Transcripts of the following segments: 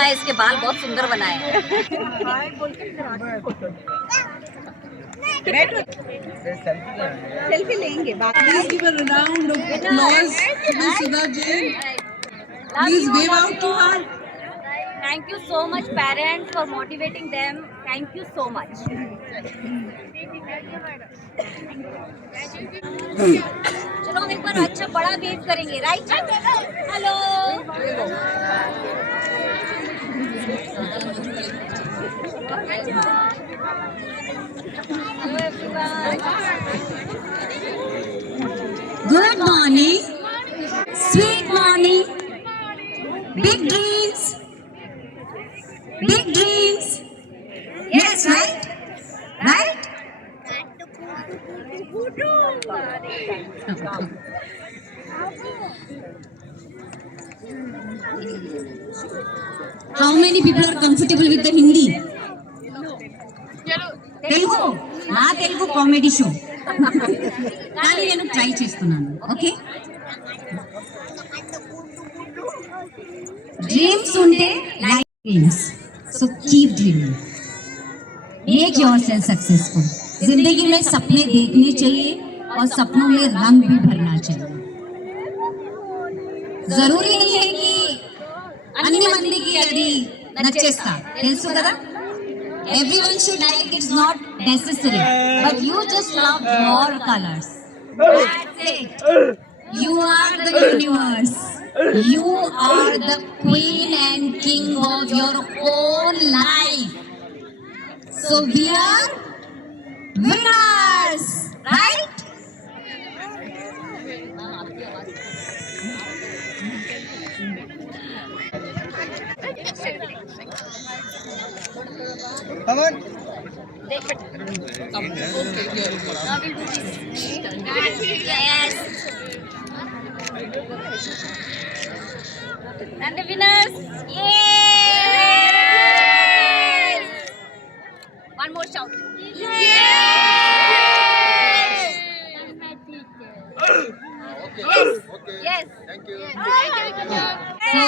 बनाए, इसके बाल बहुत सुंदर बनाए। सेल्फी लेंगे। Please give a round of applause to Miss Sudha Jain. Please wave out to her. Thank you so much parents for motivating them. Thank you so much. चलो हम एक बार अच्छा बड़ा वेव करेंगे, right? Hello. Hello everyone. Good morning, sweet morning, big dreams, big dreams. Yes, right? Right? How many people are comfortable with the Hindi? Telugu? నా Telugu comedy show కానీ నేను try చేస్తున్నాను. ఓకే, ड्रीम्स ఉంటే life dreams. So keep dreaming, make yourself successful. जिंदगी में सपने देखने चाहिए और सपनों में रंग भी भरना चाहिए. जरूरी नहीं है कि అన్ని మందికి అది నచ్చేస్తా, తెలుసు కదా. Everyone should like, it's not necessary, but you just love your colors. That's it. You are the universe. You are the queen and king of your own life. So we are winners, right? Come on. Yes. And the winners. Yes. One more shout. Yes. Yes. Yes. Thank you. So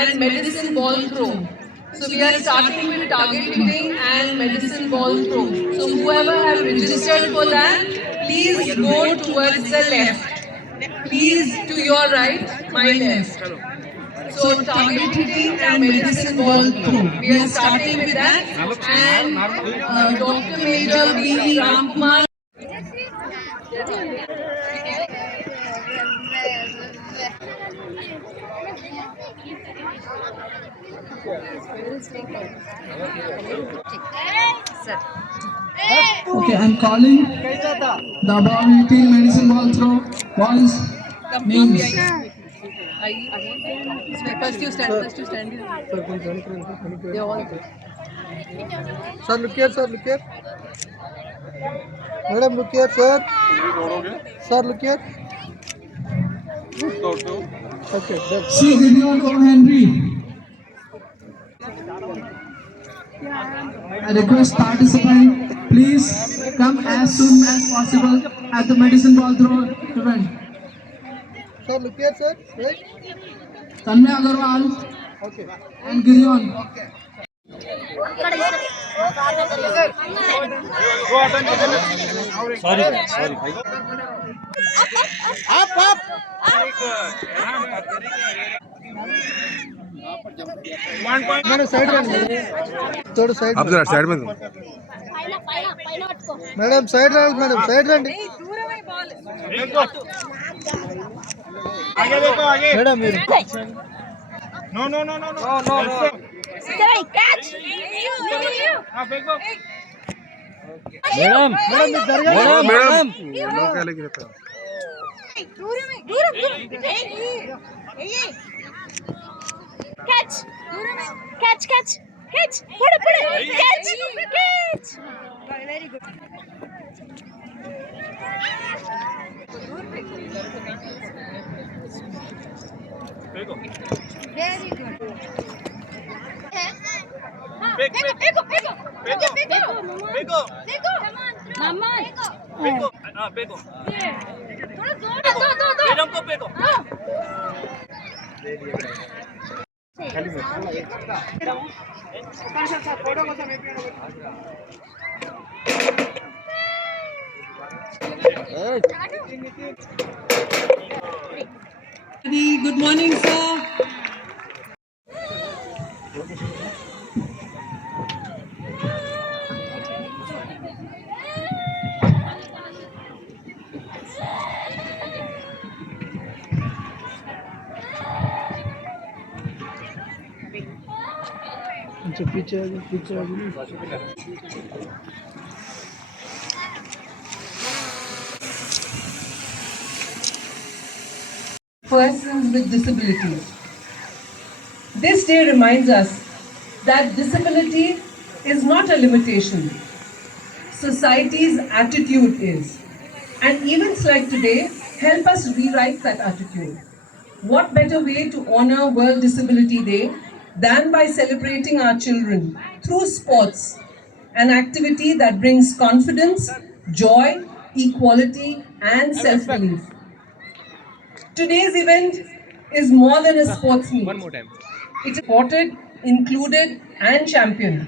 And medicine ball throw. So we are starting with target hitting and medicine ball throw. So whoever have registered for that, please go towards the left. Please to your right, my left. So target hitting and medicine ball throw. We are starting with that. And Dr. Major B. Ramkumar. Okay, I'm calling the above 18 medicine ball throw boys names. First you stand. First you stand. They all. Sir, look here, sir, look here. Madam, look here, sir. Sir, look here. Okay, done. See Gideon O. Henry. I request participants, please come as soon as possible at the medicine ball throw event. Sir, look here, sir. Right? Tanmay Agarwal Okay. and Gideon. Madam side में थोड़ा side आप जरा side में दो। Madam side run madam side run आगे देखो आगे। Madam ये no no no no no no no. Catch. हाँ फेंको। मैडम मैडम इधर गए मैडम लोग क्या लेके रहता है? Catch. Catch. Catch. Catch. Put it. Catch. Catch. Very good. फेंको। Very good. फेंक फेंक Pego. फेंको फेंको Mama. फेंको। हाँ फेंको। दो. मैडम को फेंको। Good morning, sir. अच्छा पीछे आ जाओ। Persons with disabilities. This day reminds us that disability is not a limitation. Society's attitude is. And events like today help us rewrite that attitude. What better way to honor World Disability Day than by celebrating our children through sports, an activity that brings confidence, joy, equality, and self-belief. Today's event is more than a sports meet. One more time. It is supported, included, and championed.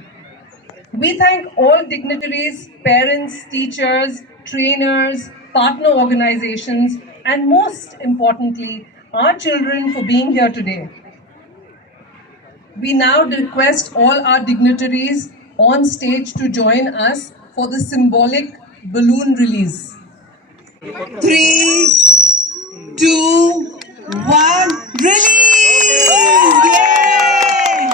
We thank all dignitaries, parents, teachers, trainers, partner organizations, and most importantly, our children for being here today. We now request all our dignitaries on stage to join us for the symbolic balloon release. 3, 2, 1, release! Yay!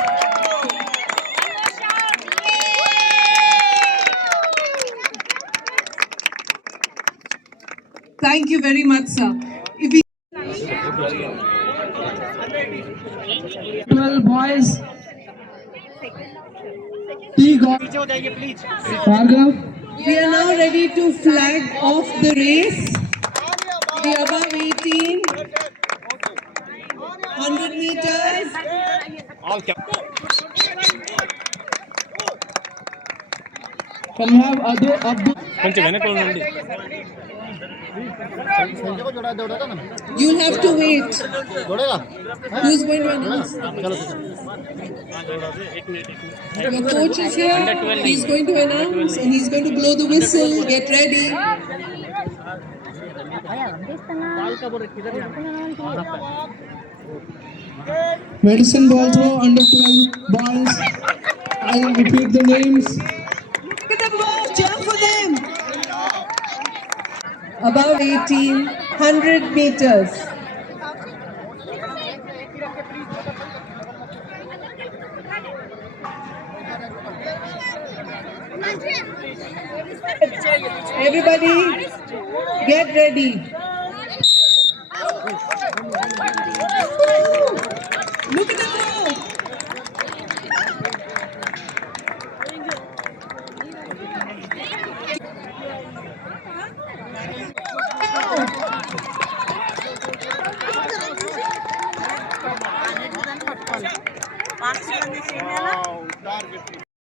Thank you very much, sir. If we 12 boys. T. Bhargav. We are now ready to flag off the race. The above 18, 100 meters. Can we have Abdul? You'll have to wait. Who's going to announce? Your coach is here. He's going to announce and he's going to blow the whistle. Get ready. Medicine ball throw under 12 boys. I'll repeat the names. Look at them all. Cheer for them. Above 18, 100 meters. Everybody, get ready. Look at them all.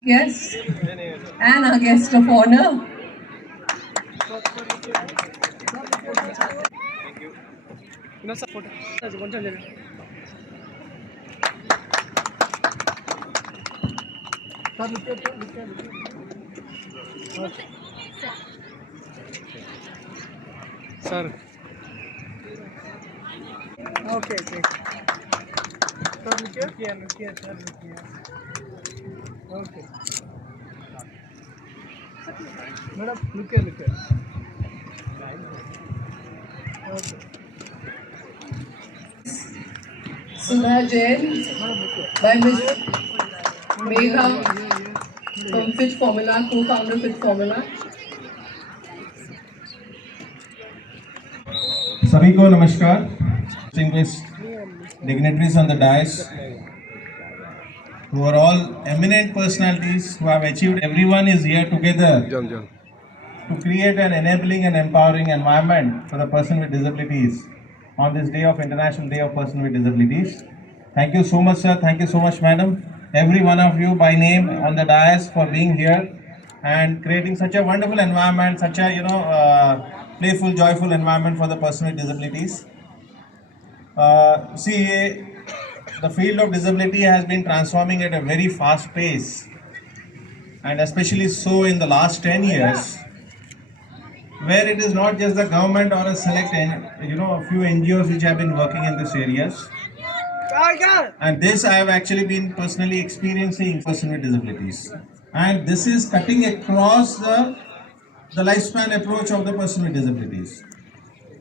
Yes, and our guest of honor. Sir. Okay. Sir, look here, sir, look here. Okay. Madam, look here. Okay. Sudha Jain by Ms. Megha from Fit Formula, co-founder Fit Formula. सभी को नमस्कार. Distinguished dignitaries on the dais, who are all eminent personalities who have achieved. Everyone is here together to create an enabling and empowering environment for the person with disabilities on this day of International Day of Person with Disabilities. Thank you so much, sir. Thank you so much, madam. Every one of you by name on the dais for being here and creating such a wonderful environment, such a playful, joyful environment for the person with disabilities. See, the field of disability has been transforming at a very fast pace, and especially so in the last 10 years, where it is not just the government or a select, a few NGOs which have been working in these areas. And this I have actually been personally experiencing person with disabilities. And this is cutting across the lifespan approach of the person with disabilities.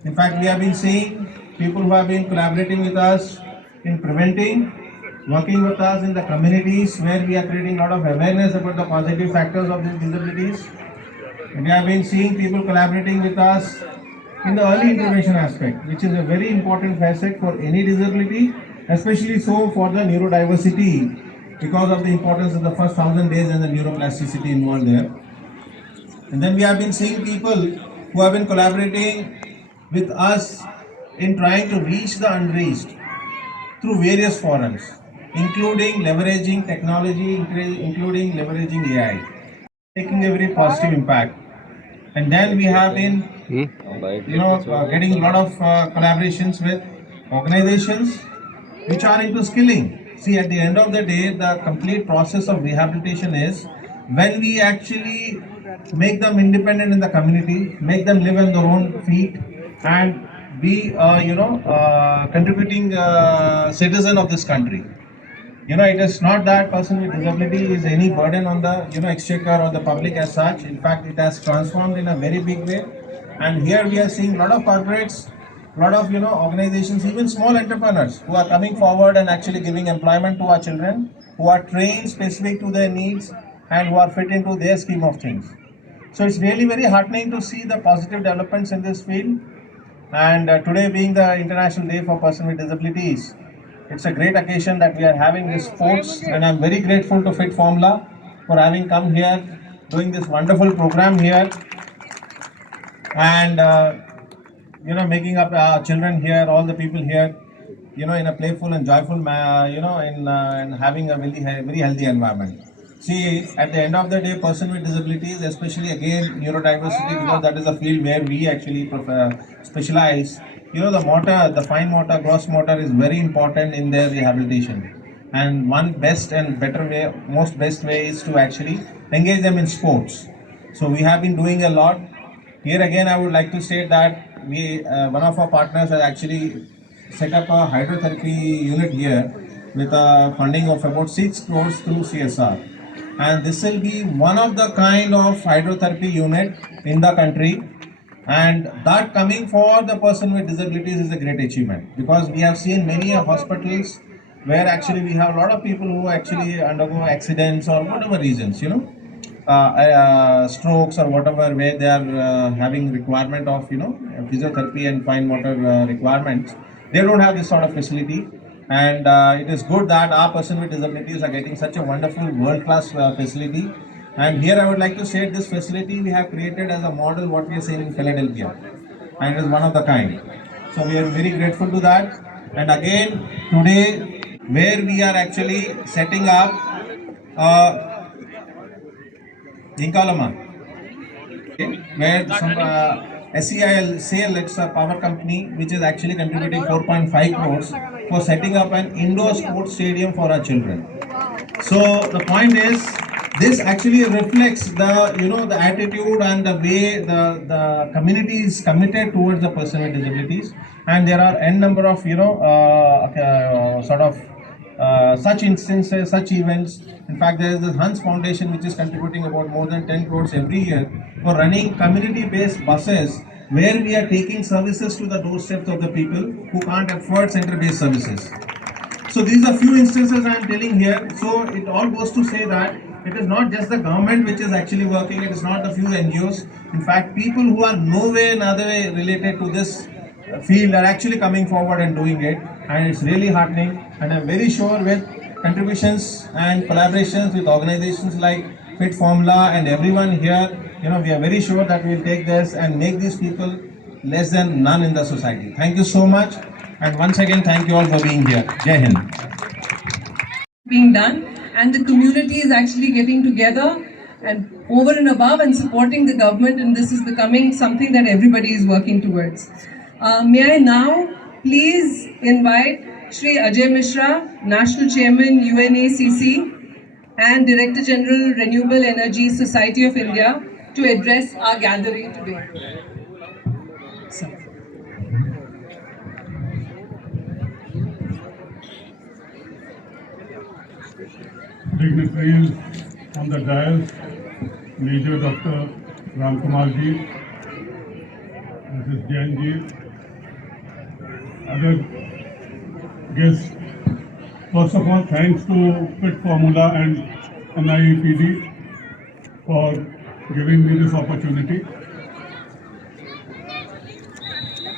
In fact, we have been seeing people who have been collaborating with us in preventing, working with us in the communities where we are creating a lot of awareness about the positive factors of these disabilities. We have been seeing people collaborating with us in the early intervention aspect, which is a very important facet for any disability, especially so for the neurodiversity, because of the importance of the first 1,000 days and the neuroplasticity involved there. And then we have been seeing people who have been collaborating with us in trying to reach the unreached through various forums, including leveraging technology, including leveraging AI, taking a very positive impact. And then we have been, getting a lot of collaborations with organizations which are into skilling. See, at the end of the day, the complete process of rehabilitation is when we actually make them independent in the community, make them live on their own feet, and be, contributing citizen of this country. It is not that person with disability is any burden on the, exchequer or the public as such. In fact, it has transformed in a very big way. And here we are seeing a lot of corporates, a lot of, organizations, even small entrepreneurs who are coming forward and actually giving employment to our children, who are trained specific to their needs and who are fit into their scheme of things. So it's really very heartening to see the positive developments in this field. And today being the International Day for Persons with Disabilities, it's a great occasion that we are having this sports, and I'm very grateful to Fit Formula for having come here, doing this wonderful program here, and making up our children here, all the people here, in a playful and joyful manner, and having a very healthy environment. See, at the end of the day, person with disabilities, especially again neurodiversity, because that is a field where we actually specialize. The fine motor, gross motor is very important in their rehabilitation. And one best and better way, most best way is to actually engage them in sports. So we have been doing a lot. Here again, I would like to state that one of our partners has actually set up a hydrotherapy unit here with a funding of about 6 crores through CSR. And this will be one of the kind of hydrotherapy unit in the country. And that coming for the person with disabilities is a great achievement, because we have seen many hospitals where actually we have a lot of people who actually undergo accidents or whatever reasons, strokes or whatever, where they are having requirement of, physiotherapy and fine motor requirements. They don't have this sort of facility. And it is good that our person with disabilities are getting such a wonderful world-class facility. And here I would like to say this facility we have created as a model what we are saying in Philadelphia, and it is one of the kind. So we are very grateful to that. And again today, where we are actually setting up Inkalama, where some SEIL, it's a power company which is actually contributing 4.5 crores for setting up an indoor sports stadium for our children. So the point is, this actually reflects the attitude and the way the community is committed towards the person with disabilities. And there are n number of such instances, such events. In fact, there is the Hans Foundation which is contributing about more than 10 crores every year for running community-based buses, where we are taking services to the doorsteps of the people who can't afford center-based services. So these are few instances I am telling here. So it all goes to say that it is not just the government which is actually working, it is not the few NGOs. In fact, people who are no way another way related to this field are actually coming forward and doing it, and it's really heartening. And I'm very sure with contributions and collaborations with organizations like Fit Formula and everyone here, we are very sure that we will take this and make these people less than none in the society. Thank you so much, and once again thank you all for being here. Jai Hind. Being done, and the community is actually getting together and over and above and supporting the government, and this is becoming something that everybody is working towards. May I now please invite Shri Ajay Mishra, National Chairman UNACC and Director General Renewable Energy Society of India, to address our gathering today. Dignitaries on the dais, Major Dr. Ramkumar ji, Mrs. Jain ji, other guests. First of all, thanks to Fit Formula and NIEPD for giving me this opportunity.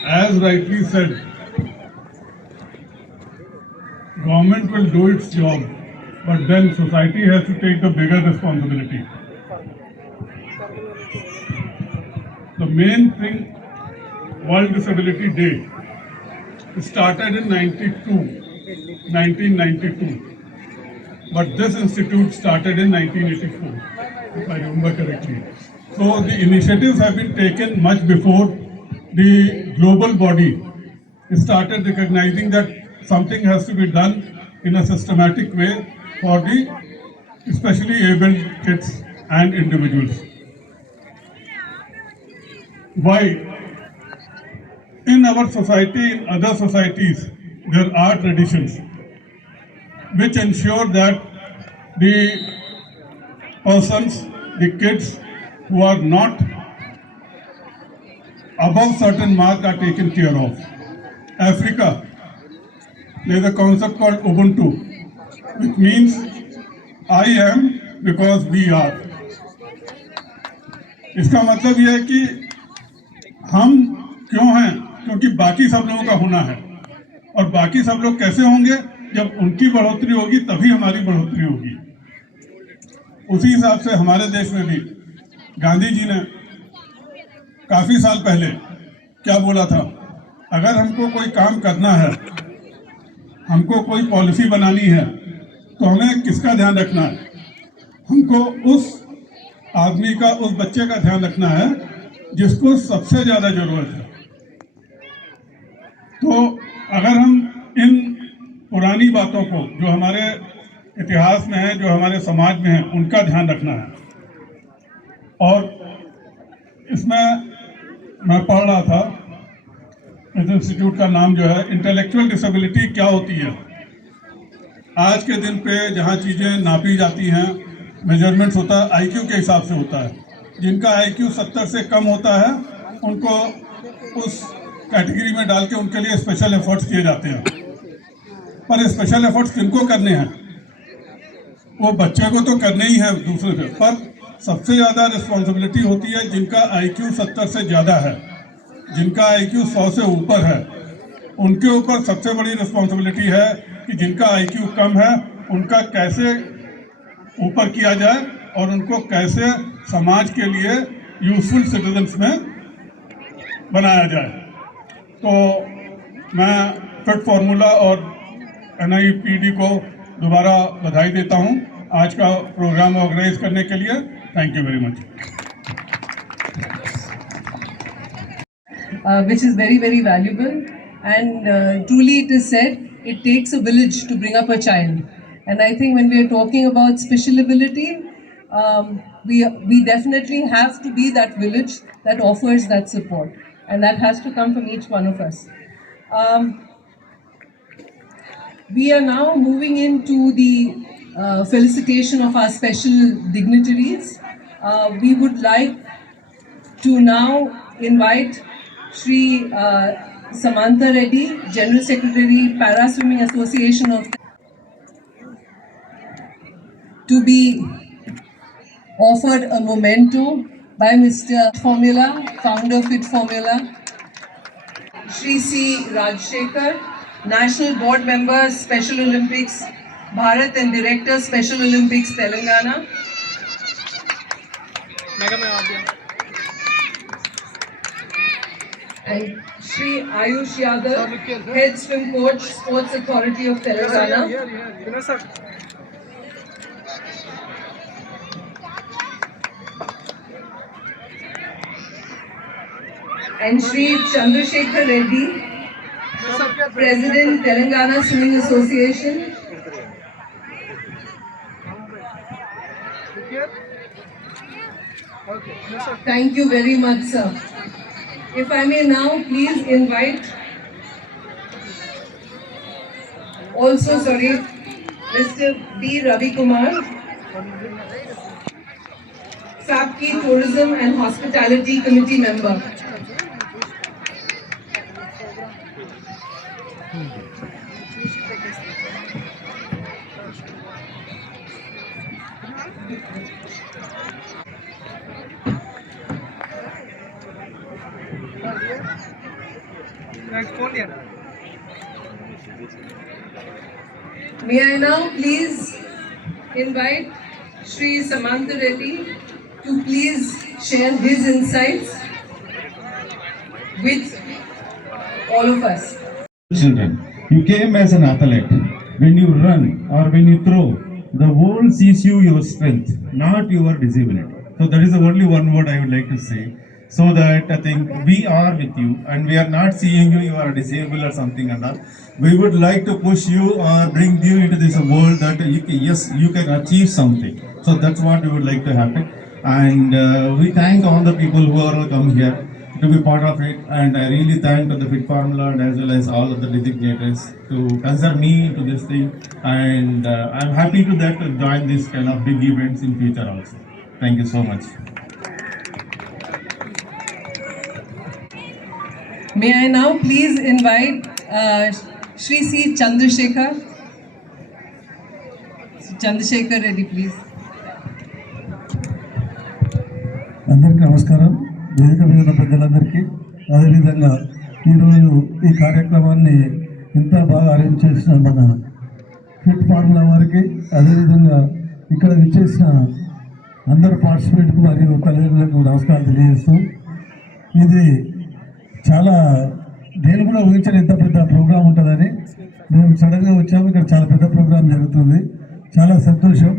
As rightly said, government will do its job, but then society has to take the bigger responsibility. The main thing, World Disability Day, started in 1992. But this institute started in 1984, if I remember correctly. So the initiatives have been taken much before the global body started recognizing that something has to be done in a systematic way for the especially able kids and individuals. Why? In our society, in other societies, there are traditions which ensure that the persons, the kids who are not above certain mark are taken care of. Africa, there is a concept called Ubuntu, which means I am because we are. इसका मतलब यह है कि हम क्यों हैं? क्योंकि बाकी सब लोगों का होना है, और बाकी सब लोग कैसे होंगे? जब उनकी बढ़ोतरी होगी तभी हमारी बढ़ोतरी होगी। उसी हिसाब से हमारे देश में भी गांधी जी ने काफी साल पहले क्या बोला था? अगर हमको कोई काम करना है, हमको कोई पॉलिसी बनानी है, तो हमें किसका ध्यान रखना है? हमको उस आदमी का, उस बच्चे का ध्यान रखना है जिसको सबसे ज्यादा जरूरत है। तो अगर हम इन पुरानी बातों को जो हमारे इतिहास में है, जो हमारे समाज में है, उनका ध्यान रखना है। और इसमें मैं पढ़ रहा था, इस इंस्टीट्यूट का नाम जो है इंटेलेक्चुअल डिसेबिलिटी क्या होती है। आज के दिन पे जहाँ चीज़ें नापी जाती हैं, मेजरमेंट्स होता है आईक्यू के हिसाब से होता है। जिनका आईक्यू 70 से कम होता है उनको उस कैटेगरी में डाल के उनके लिए स्पेशल एफर्ट्स किए जाते हैं। पर स्पेशल एफर्ट्स किनको करने हैं? वो बच्चे को तो करने ही है दूसरे पे, पर सबसे ज़्यादा रिस्पॉन्सिबिलिटी होती है जिनका आईक्यू 70 से ज़्यादा है, जिनका आईक्यू 100 से ऊपर है। उनके ऊपर सबसे बड़ी रिस्पॉन्सिबिलिटी है कि जिनका आईक्यू कम है उनका कैसे ऊपर किया जाए और उनको कैसे समाज के लिए यूजफुल सिटीजन्स में बनाया जाए। तो मैं फिट फार्मूला और NIEPD को दोबारा बधाई देता हूं आज का प्रोग्राम ऑर्गेनाइज करने के लिए। Thank you very much. Which is very, very valuable, and truly it is said, it takes a village to bring up a child. And I think when we are talking about special ability, we definitely have to be that village that offers that support, and that has to come from each one of us. We are now moving into the felicitation of our special dignitaries. We would like to now invite Shri Samantha Reddy, General Secretary, Para Swimming Association of, to be offered a memento by Mr. Formula, founder of Fit Formula. Shri C. Rajshekhar, National Board Member, Special Olympics, Bharat, and Director, Special Olympics, Telangana. And Shri Ayush Yadav, Head Swim Coach, Sports Authority of Telangana. And Shri Chandrasekhar Reddy, President, Telangana Swimming Association. Thank you very much, sir. If I may now please invite Mr. B. Ravi Kumar, FAPKI Tourism and Hospitality Committee member. May I now please invite Shri Samantha Reddy to please share his insights with all of us. Children, you came as an athlete. When you run or when you throw, the world sees you your strength, not your disability. So that is the only one word I would like to say. So that I think we are with you and we are not seeing you are disabled or something and all. We would like to push you or bring you into this world that you can achieve something. So that's what we would like to happen. And we thank all the people who are come here to be part of it, and I really thank the Fit Formula as well as all of the designators to consider me into this thing, and I'm happy to join this kind of big events in future also. Thank you so much. May I now please invite Shri C. Chandrasekhar. Chandrasekhar Reddy, please. అందరికీ నమస్కారం. వేదిక మీద ఉన్న పెద్దలందరికీ, అదేవిధంగా ఈరోజు ఈ కార్యక్రమాన్ని ఇంత బాగా అరేంజ్ చేసిన మన ఫిట్ ఫార్ములా వారికి, అదేవిధంగా ఇక్కడ విచ్చేసిన అందరు పార్టిసిపెంట్కు మరియు తల్లిదండ్రులకు నమస్కారం తెలియజేస్తూ, ఇది చాలా నేను కూడా ఊహించిన ఇంత పెద్ద ప్రోగ్రాం ఉంటుందని. మేము సడన్గా వచ్చాము, ఇక్కడ చాలా పెద్ద ప్రోగ్రాం జరుగుతుంది. చాలా సంతోషం.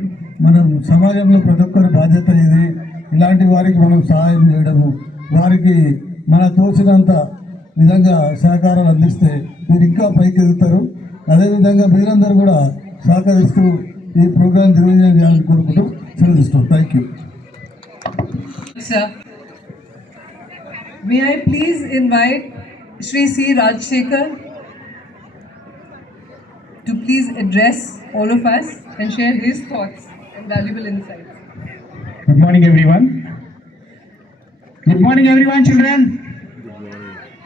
మనం సమాజంలో ప్రతి ఒక్కరి బాధ్యత ఇది. ఇలాంటి వారికి మనం సహాయం చేయడము, వారికి మన తోచినంత విధంగా సహకారాలు అందిస్తే మీరు ఇంకా పైకి ఎదుగుతారు. అదేవిధంగా మీరందరూ కూడా సహకరిస్తూ ఈ ప్రోగ్రాం దిగ్విజయం చేయాలని కోరుకుంటూ సెలవుస్తాం. Thank you. Sir, may I please invite Shri C. Rajshekhar to please address all of us and share his thoughts and valuable insights. Good morning, everyone. Good morning, everyone, children.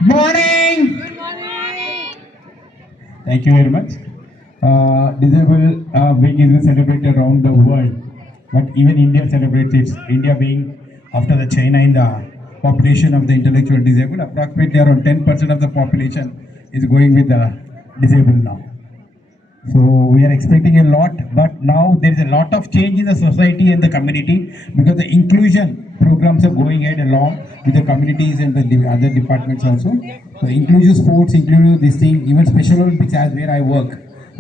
Good morning. Good morning. Thank you very much. Disabled Week is celebrated around the world, but even India celebrates it. India being after the China in the population of the intellectual disabled, approximately around 10% of the population is going with the disabled now. So we are expecting a lot, but now there is a lot of change in the society and the community, because the inclusion programs are going ahead along with the communities and the other departments also. So inclusive sports, inclusive this thing, even Special Olympics as where I work.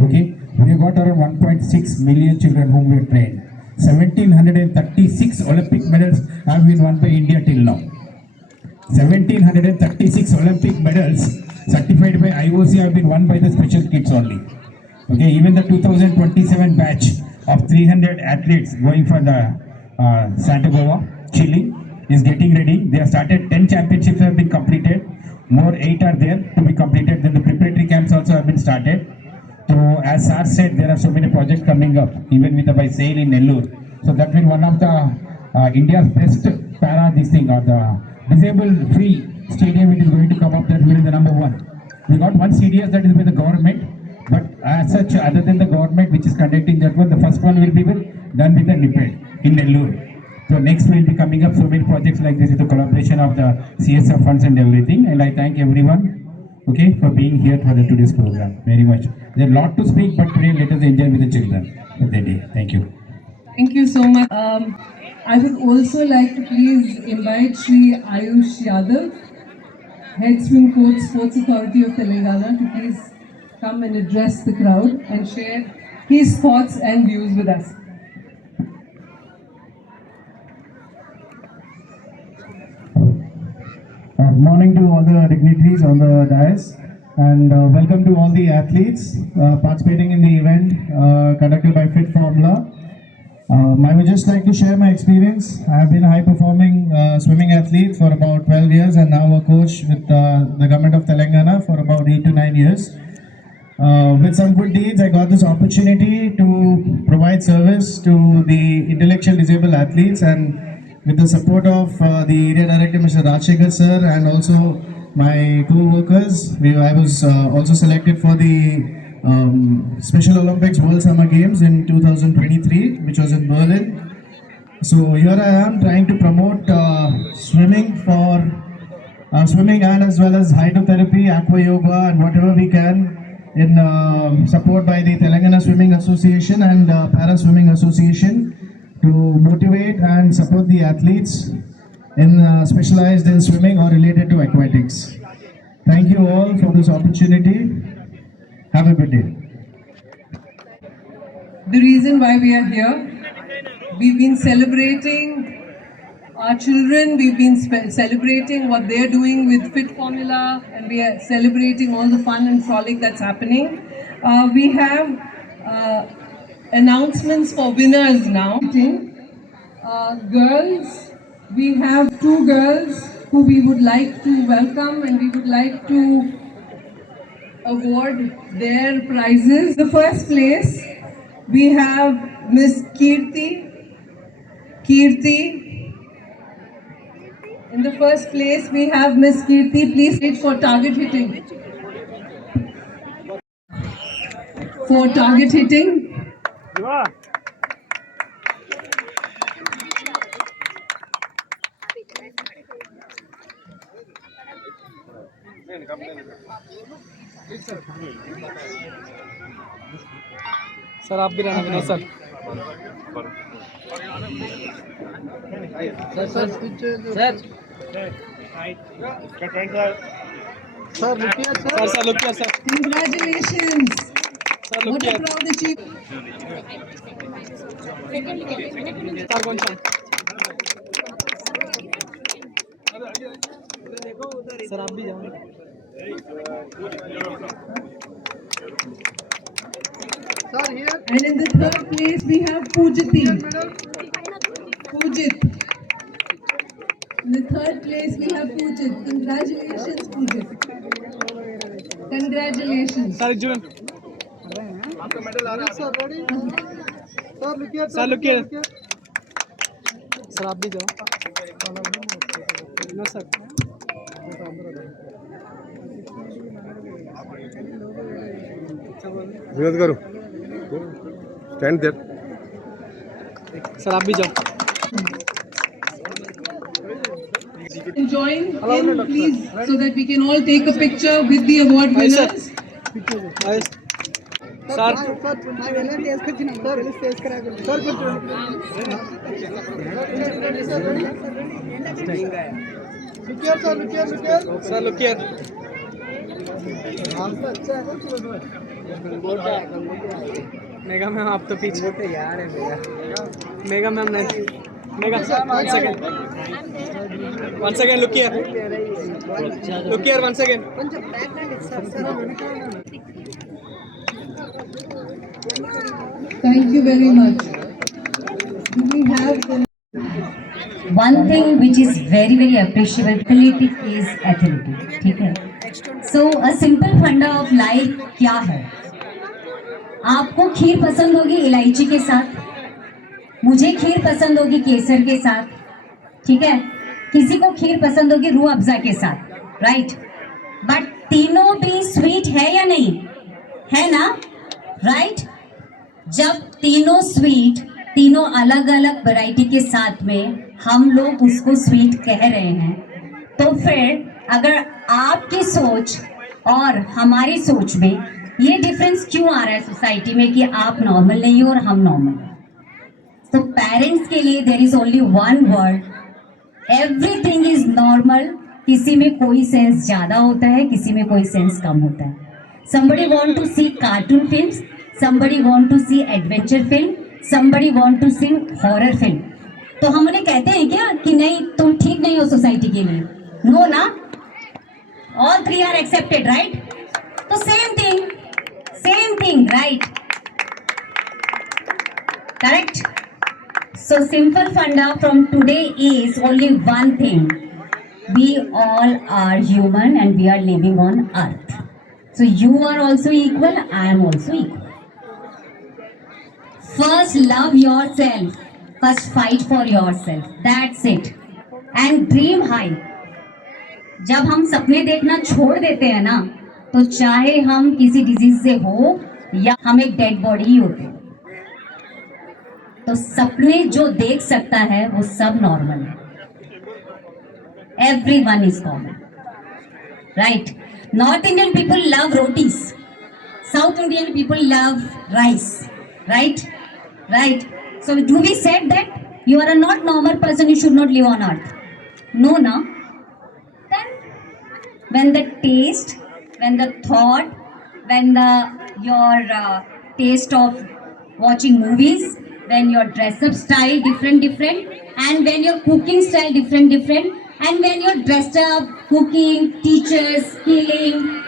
Okay, we have got around 1.6 million children whom we have trained. 1736 Olympic medals have been won by India till now. 1736 Olympic medals certified by IOC have been won by the special kids only. Okay, even the 2027 batch of 300 athletes going for the Santiago, Chile is getting ready. They have started 10 championships have been completed. More 8 are there to be completed. Then the preparatory camps also have been started. So as Sir said, there are so many projects coming up, even with the by sail in Nellore. So that will one of the India's best para this thing, or the disabled free stadium it is going to come up. That will be the number one. We got one CDS that is by the government. But as such, other than the government which is conducting that one, the first one will be done with the NIPED in Nellore. So next will be coming up so many projects like this with the collaboration of the CSF funds and everything. And I thank everyone, okay, for being here for the today's program very much. There is a lot to speak, but today let us enjoy with the children for the day. Thank you. Thank you so much. I would also like to please invite Shri Ayush Yadav, Head Swim Coach, Sports Authority of Telangana, to please come and address the crowd and share his thoughts and views with us. Good morning to all the dignitaries on the dais. And welcome to all the athletes participating in the event conducted by Fit Formula. I would just like to share my experience. I have been a high-performing swimming athlete for about 12 years and now a coach with the government of Telangana for about 8 to 9 years. With some good deeds, I got this opportunity to provide service to the intellectually disabled athletes, and with the support of the area director, Mr. Rajshekhar sir, and also my co-workers, I was also selected for the Special Olympics World Summer Games in 2023, which was in Berlin. So here I am trying to promote swimming and as well as hydrotherapy, aqua yoga, and whatever we can in support by the Telangana Swimming Association and Para Swimming Association to motivate and support the athletes in specialized in swimming or related to aquatics. Thank you all for this opportunity. Have a good day. The reason why we are here, we've been celebrating our children, we've been celebrating what they're doing with Fit Formula, and we are celebrating all the fun and frolic that's happening. We have announcements for winners now. Girls, we have 2 girls who we would like to welcome and we would like to award their prizes. The first place, we have Miss Kirti. In the first place, we have Miss Kirti. Please wait for target hitting. For target hitting. Sir आप भी रहना Vinod sir sir look here sir Congratulations. Sir look What a here proud achievement. Sir कौन सा sir आप भी जाओ And in the third place, we have Pujit. In the third place, we have Pujit. Congratulations, Pujit. Congratulations. Sir Jun sir look here sir आप भी जाओ no sir Vinod करो stand there sir आप भी जाओ Join in, please, so that we can all take a picture with the award winners. Sir sir look here mega ma'am आप तो पीछे मेगा मैम नहीं mega 1 second look here 1 second Thank you very much. Do we have the One thing which is very very appreciable is athletic. ठीक है. So a simple funda of life क्या है? आपको खीर पसंद होगी इलायची के साथ, मुझे खीर पसंद होगी केसर के साथ, ठीक है, किसी को खीर पसंद होगी रूह अफ़ज़ा के साथ, राइट? बट तीनों भी स्वीट है या नहीं है ना, राइट? जब तीनों स्वीट, तीनों अलग अलग वैरायटी के साथ में हम लोग उसको स्वीट कह रहे हैं, तो फिर अगर आपकी सोच और हमारी सोच में ये डिफरेंस क्यों आ रहा है सोसाइटी में कि आप नॉर्मल नहीं हो और हम नॉर्मल हैं? तो पेरेंट्स के लिए there is only one word, everything is normal. किसी में कोई सेंस ज्यादा होता है, किसी में कोई सेंस कम होता है. somebody want to see cartoon films, somebody want to see adventure film, somebody want to see horror film. तो हम उन्हें कहते हैं क्या कि नहीं तुम ठीक नहीं हो सोसाइटी के लिए? नो ना, all 3 are accepted, right? So same thing, right? Correct? So simple funda from today is only one thing. We all are human and we are living on earth. So you are also equal, I am also equal. First love yourself. First fight for yourself. That's it. And dream high. जब हम सपने देखना छोड़ देते हैं ना, तो चाहे हम किसी डिजीज से हो या हम एक डेड बॉडी ही होते हैं, तो सपने जो देख सकता है वो सब नॉर्मल है. Everyone is common, right? North Indian people love rotis. South Indian people love rice, right? Right. So do we said that you are a not normal person, you should not live on earth? No, na. Then when the taste, when the thought, when your taste of watching movies, when your dress up style different, and when your cooking style different, and when you're dressed up, cooking, teachers, skilling,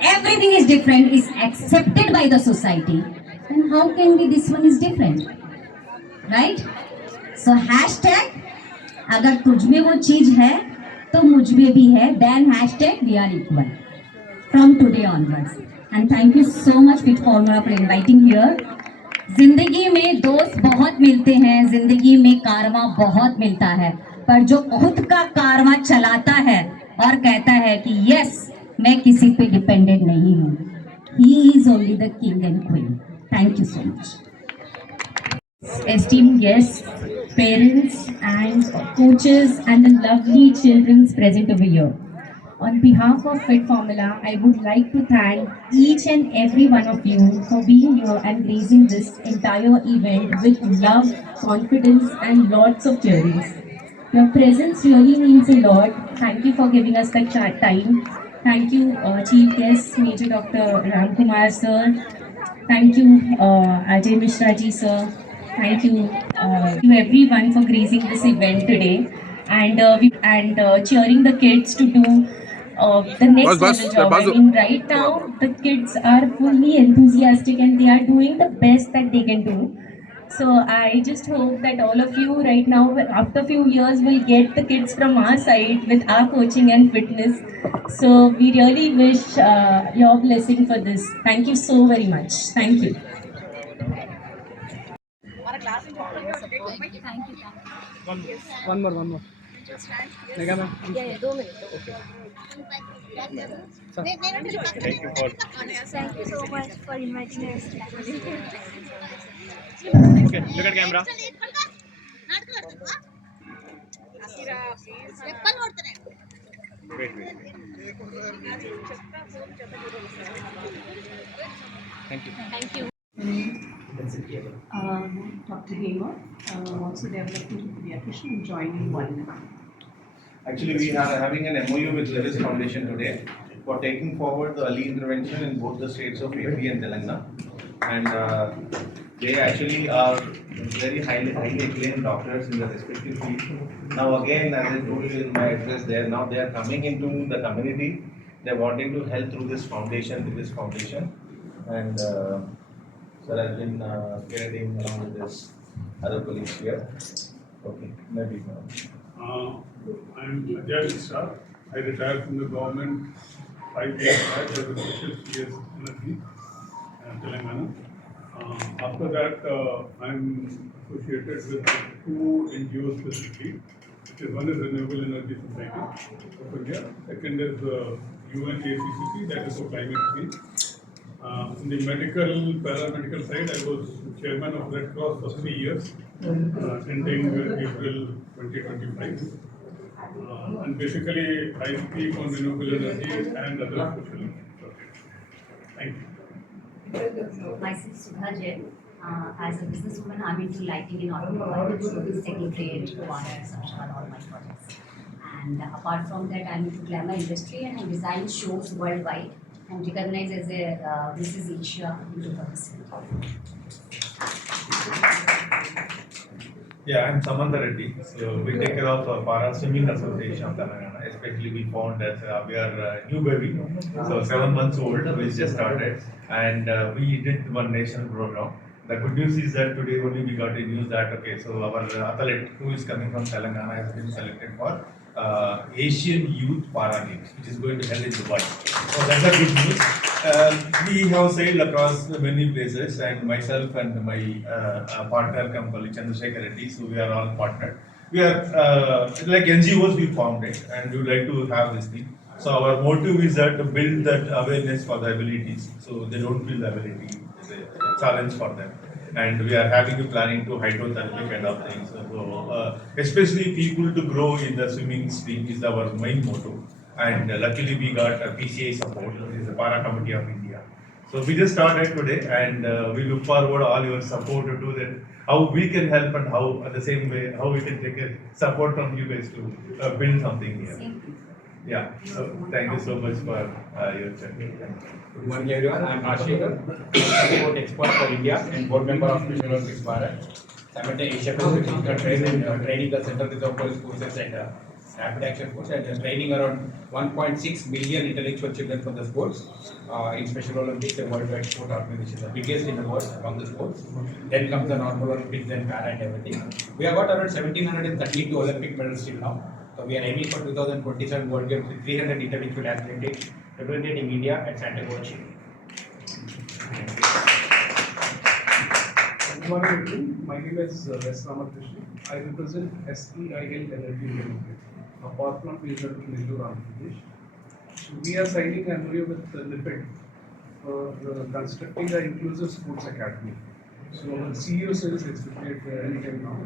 everything is different, is accepted by the society. Then how can be this one is different, right? So hashtag अगर तुझ में वो चीज है तो मुझ में भी है, then hashtag we are equal from today onwards. And thank you so much Fit Formula for inviting here. जिंदगी में दोस्त बहुत मिलते हैं, जिंदगी में कारवा बहुत मिलता है, पर जो खुद का कारवा चलाता है और कहता है कि यस मैं किसी पे डिपेंडेंट नहीं हूँ, he is only the king and queen. Thank you so much. Esteemed guests, parents and coaches and the lovely children present over here. On behalf of Fit Formula, I would like to thank each and every one of you for being here and gracing this entire event with love, confidence and lots of cheerings. Your presence really means a lot. Thank you for giving us the time. Thank you, Chief Guest, Major Dr. Ram Kumar Sir. Thank you, Ajay Mishra ji Sir. Thank you to everyone for gracing this event today and cheering the kids to do the next level job. I mean, right now the kids are fully enthusiastic and they are doing the best that they can do. So I just hope that all of you right now, after a few years, will get the kids from our side with our coaching and fitness. So we really wish your blessing for this. Thank you so very much. Thank you. One more. Mega ma'am. Yeah, 2 minutes. Okay. Thank you so much for inviting us. Okay, look at camera. Wait. Thank you. Dr. Hema, also developed into pediatrician and joining one. Actually, we are having an MOU with Levis Foundation today for taking forward the early intervention in both the states of AP and Telangana. And they actually are very highly acclaimed doctors in the respective field. Now again, as I told you in my address, they are coming into the community. They are wanting to help through this foundation, and sir has been spearheading along with his other colleagues here. Okay, maybe. I'm Ajay Mishra. I retired from the government 5 years back as a special CS energy in Telangana. After that, I'm associated with 2 NGOs specifically. One is Renewable Energy Society of India. Second is UNACCC, that is for climate change. In the paramedical side, I was chairman of Red Cross for 3 years, ending April 2025. And basically, I speak on renewable energy and other social subjects. Thank you. Myself Sudha Jain. As a businesswoman, I'm into lighting in automobiles, secretariat, corners, all my projects. And apart from that, I'm into glamour industry and I design shows worldwide. I'm recognized as a Mrs. Asia in 2017. Yeah, I'm Samantha Reddy. So we take care of Para Swimming Association of Telangana. Especially we found that we are new baby, so 7 months old. We just started, and we did one national program. The good news is that today only we got a news that okay, so our athlete who is coming from Telangana has been selected for Asian Youth Para Games, which is going to held in Dubai. So that's a good news. We have sailed across many places, and myself and my partner, Kampali Chandrasekhar Reddy, so we are all partnered. We are like NGOs, we found it, and we would like to have this thing. So our motive is that to build that awareness for the abilities, so they don't feel the ability is a challenge for them. And we are having a planning to hydrotherapy kind of things. So especially people to grow in the swimming stream is our main motto. And luckily we got PCI support, which is the Para Committee of India. So we just started today, and we look forward all your support to do that. How we can help, and how at the same way how we can take a support from you guys to build something here. Yeah. So thank you so much for your chat. Good morning everyone, I am Rashekar, Sport Expert for India and board member of Special Olympics Bharat. I'm at the Asia Pacific training the Central Reserve Police Forces and Rapid Action Force, and training around 1.6 million intellectual children for the sports in Special Olympics, a worldwide sport organization, the biggest in the world among the sports. Then comes the normal Olympics and para and everything. We have got around 1732 Olympic medals till now. So we are aiming for 2027 World Games with 300 intellectual athletes representing India at Santiago, Chile. Good morning, everyone. My name is S. Ramakrishnan. I represent SEIL Energy Limited, a power plant based out of Nellore, Andhra Pradesh. So we are signing an MOU with NIPID for constructing an inclusive sports academy. So our CEO sir is expected anytime now.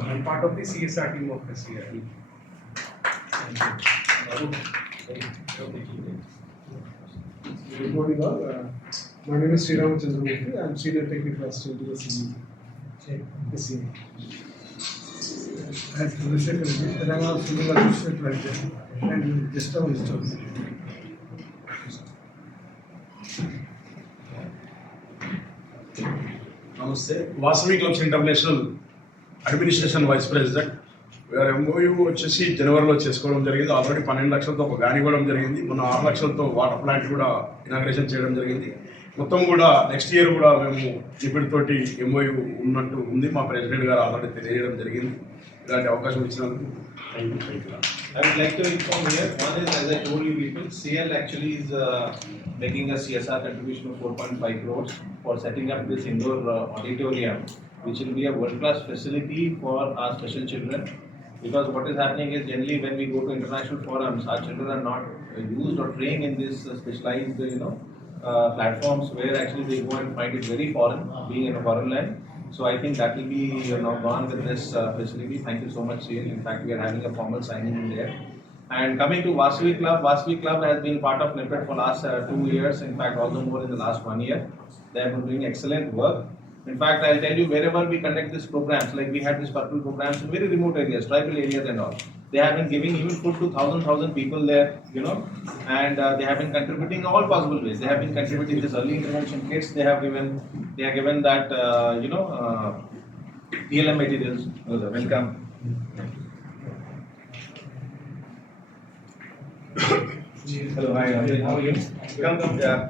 I'm part of the CSR team of SEIL. Good morning all. My name is Sriram Chandramurthy. I am Senior Technical Assistant to the CEO. I am Chandrasekhar Reddy, and I am also Senior Assistant Writer and just a historian. నమస్తే Vasavi clubs international administration vice president. MOU వచ్చేసి జనవరిలో చేసుకోవడం జరిగింది. Already 12 లక్షలతో ఒక గాని ఇవ్వడం జరిగింది. మొన్న 6 లక్షలతో వాటర్ ప్లాంట్ కూడా ఇనాగ్రేషన్ చేయడం జరిగింది. మొత్తం కూడా నెక్స్ట్ ఇయర్ కూడా మేము ఇప్పటితోటి ఎంఓయూ ఉన్నట్టు ఉంది. మా ప్రెసిడెంట్ గారు ఆల్రెడీ తెలియజేయడం జరిగింది. ఇలాంటి అవకాశం ఇచ్చినందుకు I would like to inform here, one is, as I told you people, CL actually is making a CSR contribution of 4.5 crores for setting up this indoor auditorium, which will be a world-class facility for our special children. Because what is happening is generally when we go to international forums, our children are not used or trained in this specialized, platforms where actually they go and find it very foreign, being in a foreign land. So I think that will be gone with this facility. Thank you so much, CL. In fact, we are having a formal signing in there. And coming to Vasavi Club has been part of NIPID for last 2 years. In fact, also more in the last 1 year. They have been doing excellent work. In fact, I'll tell you, wherever we conduct these programs, like we had these purple programs in very remote areas, tribal areas and all. They have been giving even food to 1,000 people there, and they have been contributing in all possible ways. They have been contributing this early intervention kits. They have given that, PLM materials. Welcome. Hello, hi, how are you? Come, yeah.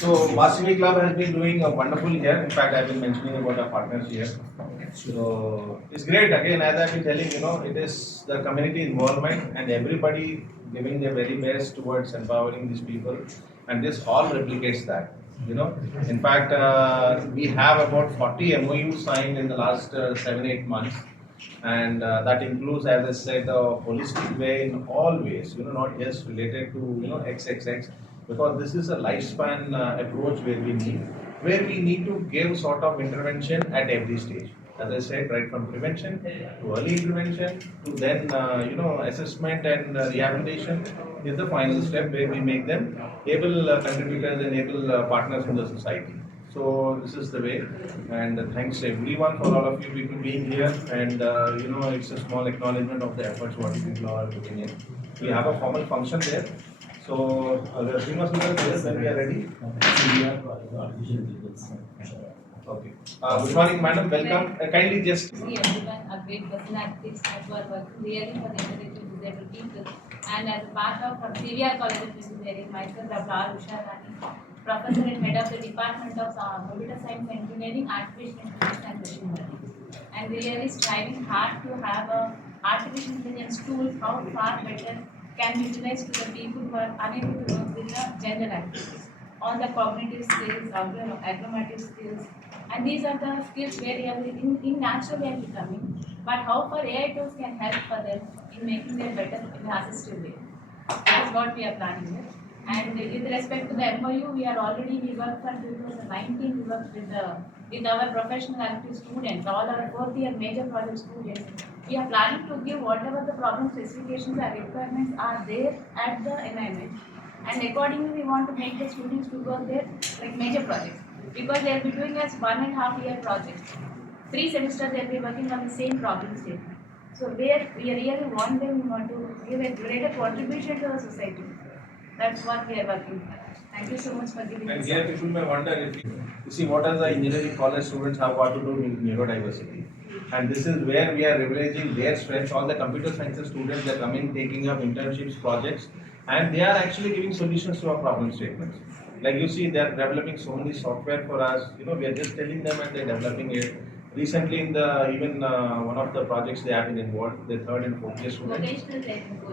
So Vasavi Club has been doing a wonderful here. In fact, I've been mentioning about our partners here. So it's great. Again, as I've been telling, it is the community involvement and everybody giving their very best towards empowering these people. And this hall replicates that. In fact, we have about 40 MOUs signed in the last 7-8 months. And that includes, as I said, a holistic way in all ways, not just related to, XXX, because this is a lifespan approach where we need to give sort of intervention at every stage. As I said, right from prevention to early intervention to then, assessment and rehabilitation is the final step where we make them able contributors and able partners in the society. So this is the way, and thanks everyone for all of you people being here, and it's a small acknowledgement of the efforts what you people are putting in. We have a formal function there, So the three more students when we are ready. Okay. Good morning, madam. Welcome. Kindly just. See everyone a great personalities that were working really for the intellectually disabled people. And as a part of CVR College of Engineering, myself, Dr. R. Usha Rani, Professor and Head of the Department of Computer Science Engineering, Artificial Intelligence and Machine Learning. And we really striving hard to have a artificial intelligence tool how far better can be utilized to the people who are unable to work with the general activities. On the cognitive skills, agglomerative skills, and these are the skills where they are in natural they are becoming. But how far AI tools can help for them in making them better in an assistive way. That is what we are planning with. And with respect to the MOU, we worked for 2019, we worked with our professional active students, all our fourth year major project students. We are planning to give whatever the problem specifications and requirements are there at the environment. And accordingly, we want to make the students to work there like major projects. Because they will be doing as 1.5 year projects. 3 semesters they will be working on the same problem statement. So where we really want them, we want to give a greater contribution to the society. That's what we are working for. Thank you so much for giving And us. here people may wonder if you see what does the engineering college students have got to do with neurodiversity. And this is where we are leveraging their strengths. All the computer sciences students they are coming, taking up internships, projects, and they are actually giving solutions to our problem statements. Like you see, they are developing so many software for us. You know, we are just telling them and they are developing it. Recently, in the even one of the projects they have been involved, the third and fourth year students,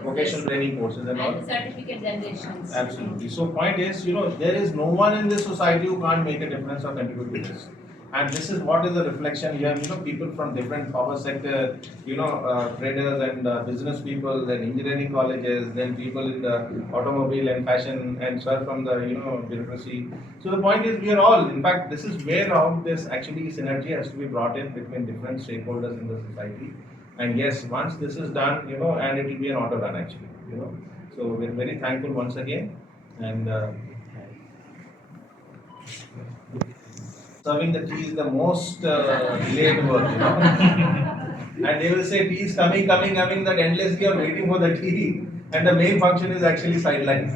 vocational training courses and all. And certificate generations. Absolutely. So point is, you know, there is no one in this society who can't make a difference or contribute to this. And this is what is the reflection. You have, you know, people from different power sector, you know, traders and business people, then engineering colleges, then people in the automobile and fashion, and sir from the, you know, bureaucracy. So the point is, we are all, in fact, this is where all this actually synergy has to be brought in between different stakeholders in the society. And yes, once this is done, you know, and it will be an auto run actually, you know. So we're very thankful once again. And serving the tea is the most delayed work, you know. And they will say tea is coming, that endlessly you are waiting for the tea. And the main function is actually sidelined.